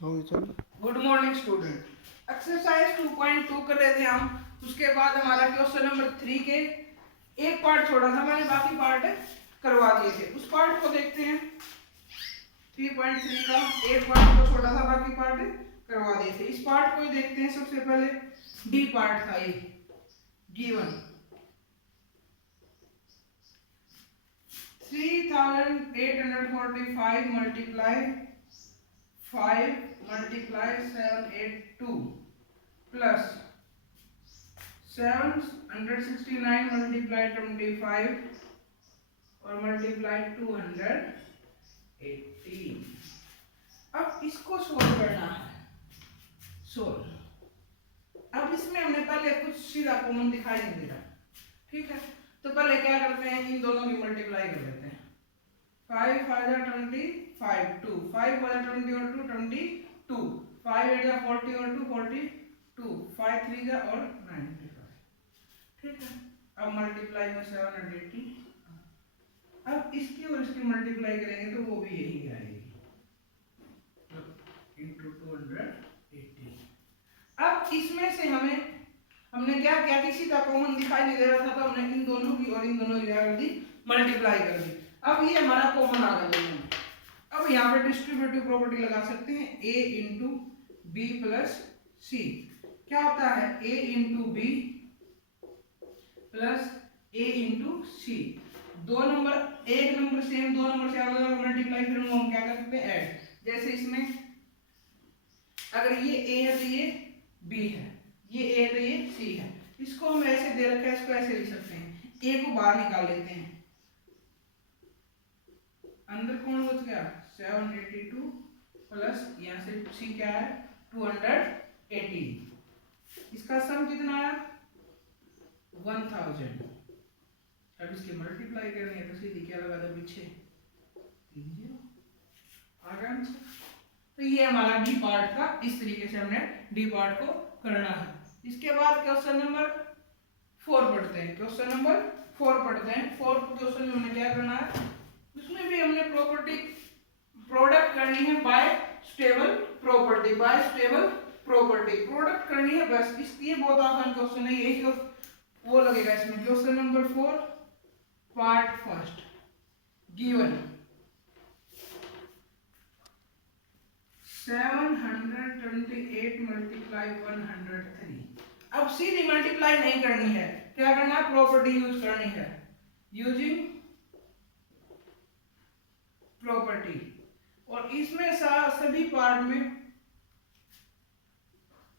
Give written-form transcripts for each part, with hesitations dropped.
Good morning student. Exercise 2.2 कर रहे थे हम। उसके बाद हमारा क्वेश्चन नंबर 3 के एक पार्ट छोड़ा था, मैंने बाकी पार्ट करवा दिए थे। उस पार्ट को देखते हैं। 3.3 का एक पार्ट को छोड़ा था, बाकी पार्ट करवा दिए थे। इस पार्ट को देखते हैं। सबसे पहले डी पार्ट था ये given 3845 multiply 5 multiply 782 plus 769 multiply 25 और मल्टीप्लाई 280। अब इसको सोल्व करना है। सोल्व। अब इसमें हमने पहले कुछ सीधा कॉमन दिखाई नहीं दे रहा, ठीक है। तो पहले क्या करते हैं, इन दोनों की मल्टीप्लाई कर लेते हैं। 5 5 25 2 5 20 और 2 22 5 8 40 और 2 42 5 3 और 95, ठीक है। अब मल्टीप्लाई में 780। अब इसकी और इसकी मल्टीप्लाई करेंगे तो वो भी यही आएगी इंटू 280। अब इसमें से हमने क्या किया, किसी का कॉमन दिखाई नहीं दे रहा था, तो हमने इन दोनों की और इन दोनों की क्या कर दी, मल्टीप्लाई कर दी। अब ये हमारा कॉमन आ गया। अब यहाँ पे डिस्ट्रीब्यूटिव प्रॉपर्टी लगा सकते हैं, a into B plus C. क्या होता है, a into B plus a into C. दो नंबर, एक नंबर सेम, दो नंबर से अलग अलग मल्टीप्लाई, फिर हम क्या कर सकते हैं, ऐड। जैसे इसमें अगर ये a है तो ये b है, ये a है तो ये c है। इसको हम ऐसे दे रखा है, इसको ऐसे लिख सकते हैं। a को बाहर निकाल लेते हैं, अंदर कौन बच गया, 782 प्लस यहाँ से c क्या है, 280। इसका सम कितना आया, 1000। अब इसकी मल्टीप्लाई करनी है तो सीधी क्या लगा दो पीछे, 30 आ गया आंसर। तो ये हमारा डी पार्ट का, इस तरीके से हमने डी पार्ट को करना है। इसके बाद क्वेश्चन नंबर 4 पढ़ते हैं। क्वेश्चन नंबर 4 पढ़ते हैं। 4 क्वेश्चन में हमें क्या करना है, उसमें भी हमने प्रॉपर्टी प्रोडक्ट करनी है by stable property. By stable property product करनी है बस। इसलिए बहुत आसान क्वेश्चन है, यही तो वो लगेगा इसमें। Question number 4 part first given 728 multiply 103। अब सीधी मल्टीप्लाई नहीं करनी है, क्या करना है, प्रॉपर्टी यूज करनी है। Using property. और इसमें सभी पार्ट में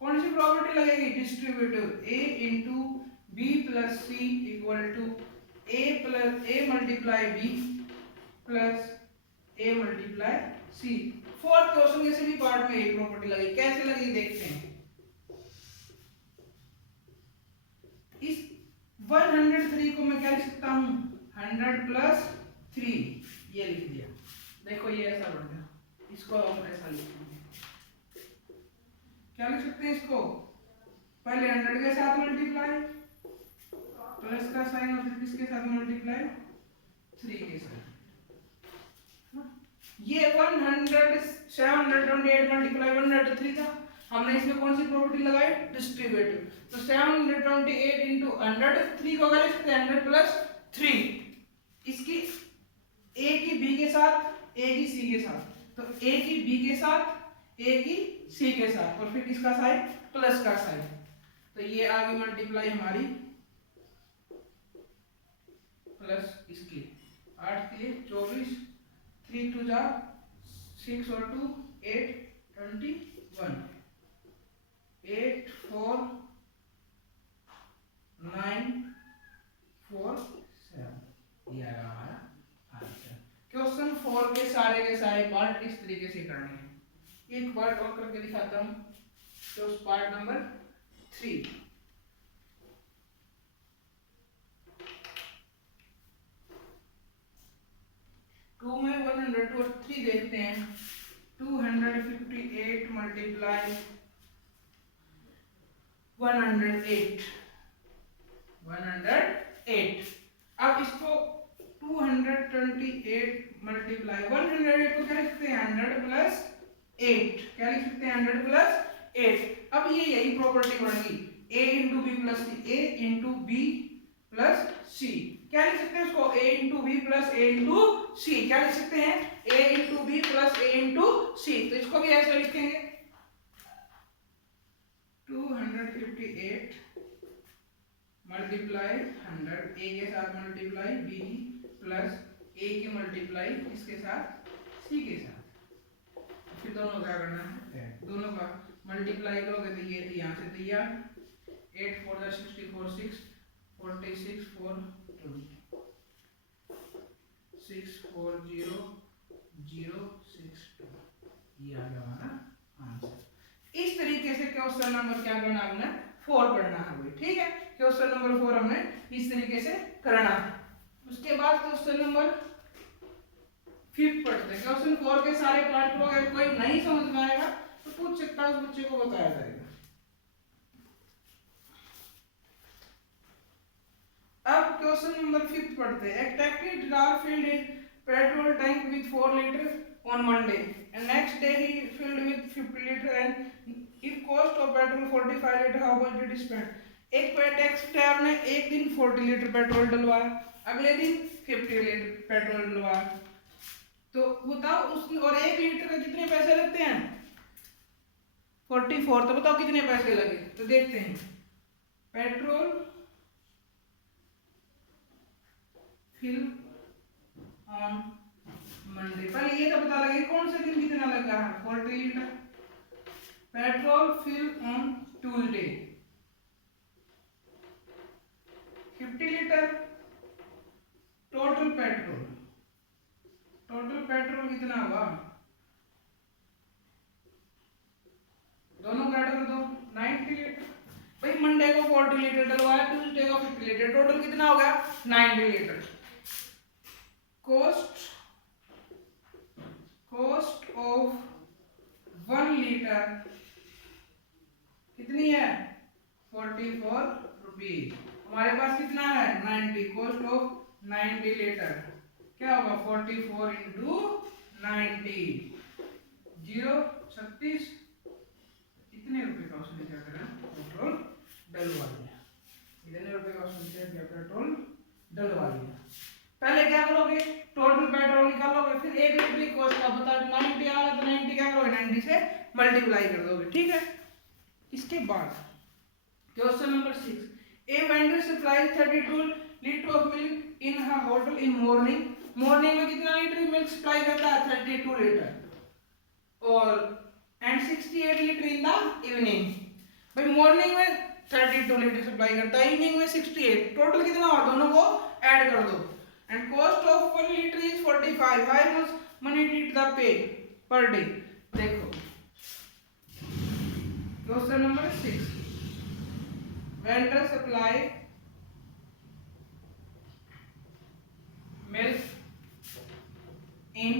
कौन सी प्रॉपर्टी लगेगी, distributive. a into B plus C equal to a multiply b plus a multiply c। Fourth question के सभी पार्ट में एक प्रॉपर्टी लगेगी। कैसे लगेगी देखते हैं। इस 103 को मैं क्या लिख सकता हूं, 100 प्लस 3, ये लिख दिया। देखो ये ऐसा बन गया, इसको हम ऐसा लिखेंगे। क्या लिख सकते हैं इसको, पहले 100 के साथ मल्टीप्लाई, प्लस का साइन, और फिर किसके साथ मल्टीप्लाई, 3 के साथ। ये 728 मल्टीप्लाई 103 था, हमने इसमें कौन सी प्रॉपर्टी लगाई, डिस्ट्रीब्यूटिव। तो 728 इंटू 100, 3 को अगर लिखते हैं 100 प्लस 3, इसकी a की b के साथ, a की c के साथ, तो a की b के साथ, a की c के साथ, और फिर किसका साइन, प्लस का साइन। तो ये आ गई मल्टीप्लाई हमारी, प्लस इसकी 8 के 24, 3 2 जा 6 और 2 8 21 8 4 9 4 7। ये आया हमारा आंसर। क्वेश्चन 4 के सारे पार्ट इस तरीके से करने हैं। एक पार्ट और करके दिखाता हूं। तो पार्ट नंबर 3 2 में 102 और 3 देखते हैं। 258 मल्टीप्लाई 108 अब इसको 228 मल्टीप्लाई 108 को क्या लिखते हैं, 100 प्लस 8, क्या लिख सकते हैं 100 प्लस 8। अब ये यही प्रॉपर्टी बन गई a into B plus C, a into B plus C, क्या लिख सकते हैं इसको a into B plus a into C, क्या लिख सकते हैं a into B plus a into C. तो इसको भी ऐसे लिखेंगे 258 मल्टीप्लाई 100, a के साथ मल्टीप्लाई b प्लस a की मल्टीप्लाई इसके साथ c के साथ, फिर दोनों क्या करना है दोनों का मल्टीप्लाई करोगे तो ये यहाँ से तो यह 8 4 64 6 46 4 20 6 4 0 0 6 2, ये आ गया हमारा आंसर। इस तरीके से क्वेश्चन नंबर क्या करना हमने 4 पढ़ना है भाई, ठीक है। क्वेश्चन नंबर 4 हमने इस तरीके से करना है। उसके बाद क्वेश्चन नंबर 5 पढ़ते हैं। क्वेश्चन 4 के सारे पार्ट को अगर कोई नहीं समझ में आएगा तो पूछ सकता है, उस बच्चे को बताया जाएगा। अब क्वेश्चन नंबर 5 पढ़ते हैं। A taxi driver filled his petrol tank with 4 liters on Monday and next day he filled with 50 liters and if cost of petrol 45 liters, how much did he spend? एक taxi driver ने एक दिन 40 litre petrol डलवाया, अगले दिन 50 litre petrol डलवाया, तो बताओ उस और 1 लीटर का कितने पैसे लगते हैं 44, तो बताओ कितने पैसे लगे। तो देखते हैं पेट्रोल फिल ऑन मंडे, पहले ये तो पता लगे कौन से दिन कितना लगा है 40 litre. Petrol fill on Tuesday 50 litre. Total petrol कितना हुआ, दोनों का ऐड कर दो 90 लीटर। भाई मंडे को 40 लीटर डलवाया, ट्यूसडे को 50 लीटर, टोटल कितना हो गया 90 लीटर। कॉस्ट ऑफ 1 लीटर कितनी है 44 रुपीज। हमारे पास कितना है 90, कॉस्ट ऑफ 90 लीटर क्या होगा 44 इंटू 90 0 36, कितने रुपए का उसने क्या करा पेट्रोल डलवा दिया, कितने रुपए का उसने क्या पेट्रोल डलवा दिया। पहले क्या करोगे टोटल पेट्रोल निकालोगे, फिर 1 लीटर की कॉस्ट का बता 90 आ रहा तो 90 क्या करोगे 90 से मल्टीप्लाई कर दोगे, ठीक है। इसके बाद question number 6, a vendor supplies 32 litre of milk in her hotel in morning में कितना लीटर मिल्क सप्लाई करता है 32 लीटर और and 68 litre in the evening. भाई मॉर्निंग में 32 लीटर सप्लाई करता है, इवनिंग में 68, टोटल कितना हुआ दोनों को ऐड कर दो। And cost of 1 litre is 45, how much money did the pay per day. देखो question number 6, vendor supply milk in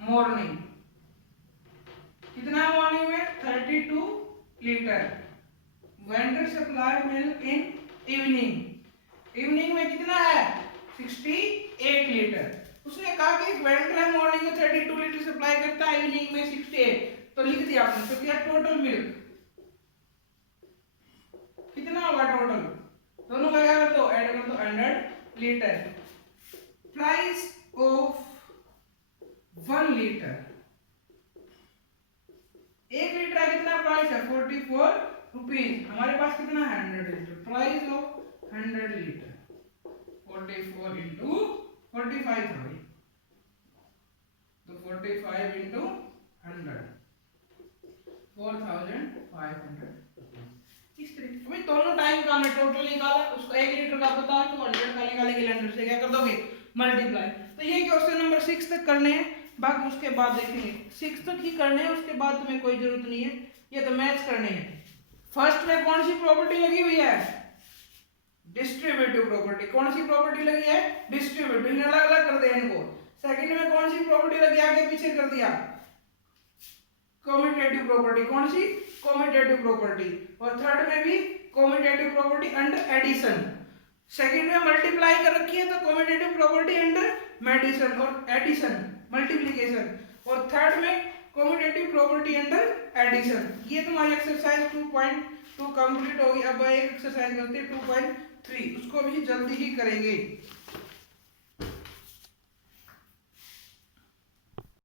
morning, कितना मॉर्निंग में 32 litre. Vendor supply milk in evening में कितना है 68 लीटर। उसने कहा कि एक वेंडर है मॉर्निंग में 32 लीटर सप्लाई करता है, इवनिंग में 68, तो लिख दिया आपने। तो क्या टोटल मिल्क कितना होगा टोटल, दोनों का क्या कर दो ऐड कर दो 100 litre. Price of 1 litre, 1 litre का कितना प्राइस है 44 रुपीज, हमारे पास कितना है 100 litre. Price of 100 litre 44 into 45 था भाई, तो 45 इंटू 100 4500। इस तरीके भाई दोनों टाइम का हमने टोटल निकाला, उसको 1 लीटर का पता है तो 100 का निकालेंगे, 100 से क्या कर दोगे मल्टीप्लाई। तो ये क्वेश्चन नंबर 6 तक करने हैं, बाकी उसके बाद देखेंगे 6 तक ही करने हैं, उसके बाद तुम्हें कोई जरूरत नहीं है, ये तो मैथ्स करने हैं। फर्स्ट में कौन सी प्रॉपर्टी लगी हुई है डिस्ट्रीब्यूटिव प्रॉपर्टी, कौन सी प्रॉपर्टी लगी है डिस्ट्रीब्यूटिव, अलग अलग कर दे इनको। सेकंड में कौन सी प्रॉपर्टी लगी आगे पीछे कर दिया कम्यूटेटिव प्रॉपर्टी, कौन सी कम्यूटेटिव प्रॉपर्टी। और थर्ड में भी commutative property under addition. Second में मल्टीप्लाई कर रखी है तो कम्यूटेटिव प्रॉपर्टी अंडर मेडिसन और एडिशन मल्टीप्लिकेशन। और थर्ड में कॉम्यूटेटिव प्रॉपर्टी अंडर एडिशन। ये तुम्हारी एक्सरसाइज 2.2 कंप्लीट होगी। अब एक एक्सरसाइज करते हैं 2.3, उसको भी जल्दी ही करेंगे।